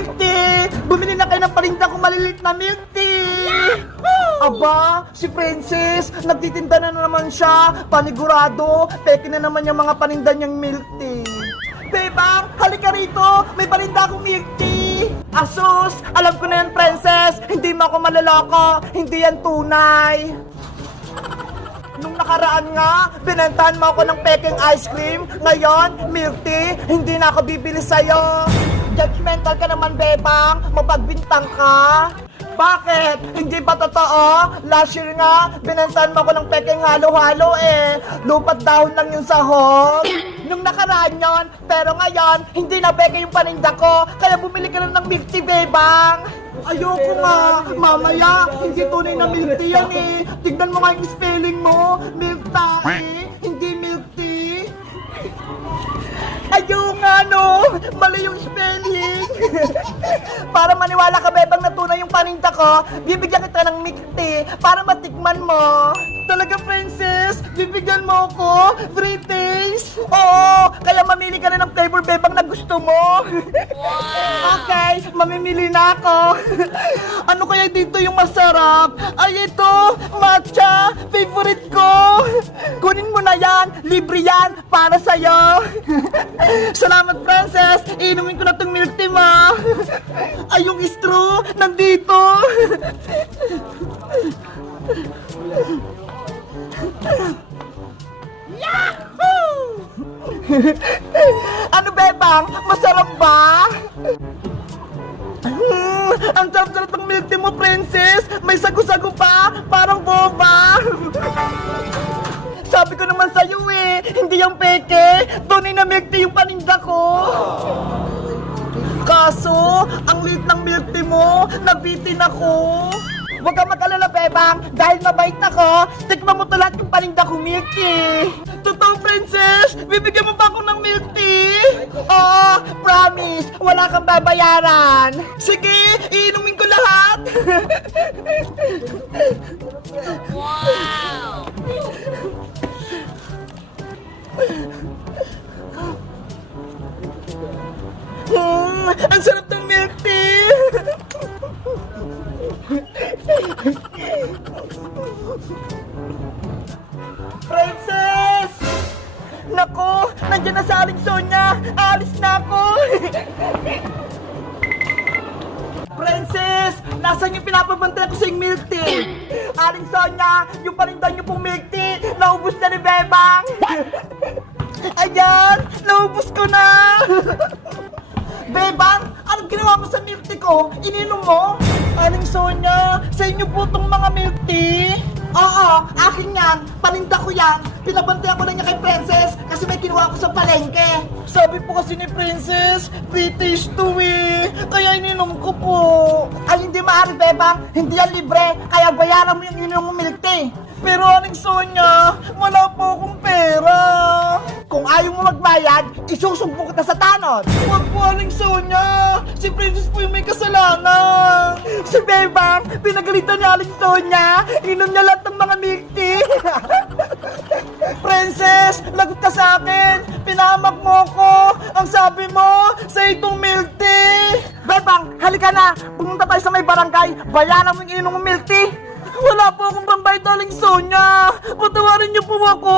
milk tea! Bumili na kayo ng parinda kong malilit na milk tea! Aba, si Princess, nagtitinda na naman siya. Panigurado, peke na naman yung mga paninda niyang milk tea. Bebang, halika rito! May paninda akong milk tea! Asus, alam ko na yan, Princess! Hindi mo ako maloloko! Hindi yan tunay! Nung nakaraan nga, binentahan mo ako ng peking ice cream. Ngayon, milk tea, hindi na ako bibili sa'yo. Judgmental ka naman, Bebang. Mapagbintang ka. Bakit? Hindi ba totoo? Last year nga, binentahan mo ako ng peking halo-halo eh. Lupat dahon lang yung sahog. Nung nakaraan yon, pero ngayon, hindi na peke yung paninda ko. Kaya bumili ka na ng milk tea, Bebang. Ayoko nga, mamaya, hindi tunay na milk tea yan eh. Tignan mo nga yung spelling mo, milk tea, hindi Ayaw nga no, mali yung spelling. para maniwala ka bebang na tunay yung paninda ko, bibigyan kita ng milk tea para matikman mo. Talaga, princess? Bibigyan mo ako? Free taste? Oo, kaya mamili ka na ng flavor bebang na gusto mo. okay, mamimili na ako. ano kaya dito yung masarap? Ay, ito, matcha, favorite ko. Mo yan, libre yan, para sa'yo. Salamat, princess. Inumin ko na tong milk tea, ma. Ay, yung straw, nandito. Yahoo! ano, Bebang? Masarap ba? Hmm, ang sarap-sarap ng milk tea mo, princess! May sago-sago pa! Parang boba! Yung peke! Tunay na milk tea yung paninda ko! Kaso, ang liit ng milk tea mo, nabitin ako! Huwag kang mag-alala, Bebang! Dahil mabait ako, tikman mo to yung paninda ko milk tea! Totoo, princess! Bibigyan mo ba ako ng milk tea? Oo, promise! Wala kang babayaran! Sige, iinumin ko lahat! Hmm, Nako, nandiyan na sa Aling Sonya! Alis na ako! Princess! Nasaan yung pinapabantay ko sa yung milk tea? Aling Sonya, yung parindan niyo pong milk tea, naubos na ni Bebang! Ayan, naubos ko na! Bebang, anong ginawa mo sa milk tea ko? Ininom mo? Aling Sonya, sa inyo po tong mga milk tea? Oo, akin yan. Paninda ko yan. Pinabantay ko na niya kay Princess kasi may kinuha ko sa palengke. Sabi po kasi ni Princess, British to eh. Kaya ininom ko po. Ay, hindi maaari, Bebang. Hindi yan libre. Kaya bayaran mo yung ininom mo milk tea. Pero Aling Sonya, wala po akong pera. Kung ayaw mo magbayad, isusumpo kita sa tanod. Huwag po, Aling Sonya. Si Princess po yung may kasalanan. Si Bebang, pinagalitan ni Aling Sonya. Inom niya lahat ng mga milk tea. Princess, lagot ka sa akin. Pinahamak mo ko. Ang sabi mo, sa itong milk tea. Bebang, halika na. Pumunta tayo sa may barangay. Bayaran mo yung inom ng milk tea. Wala po akong pambayad, Aling Sonya. Patawarin niyo po ako.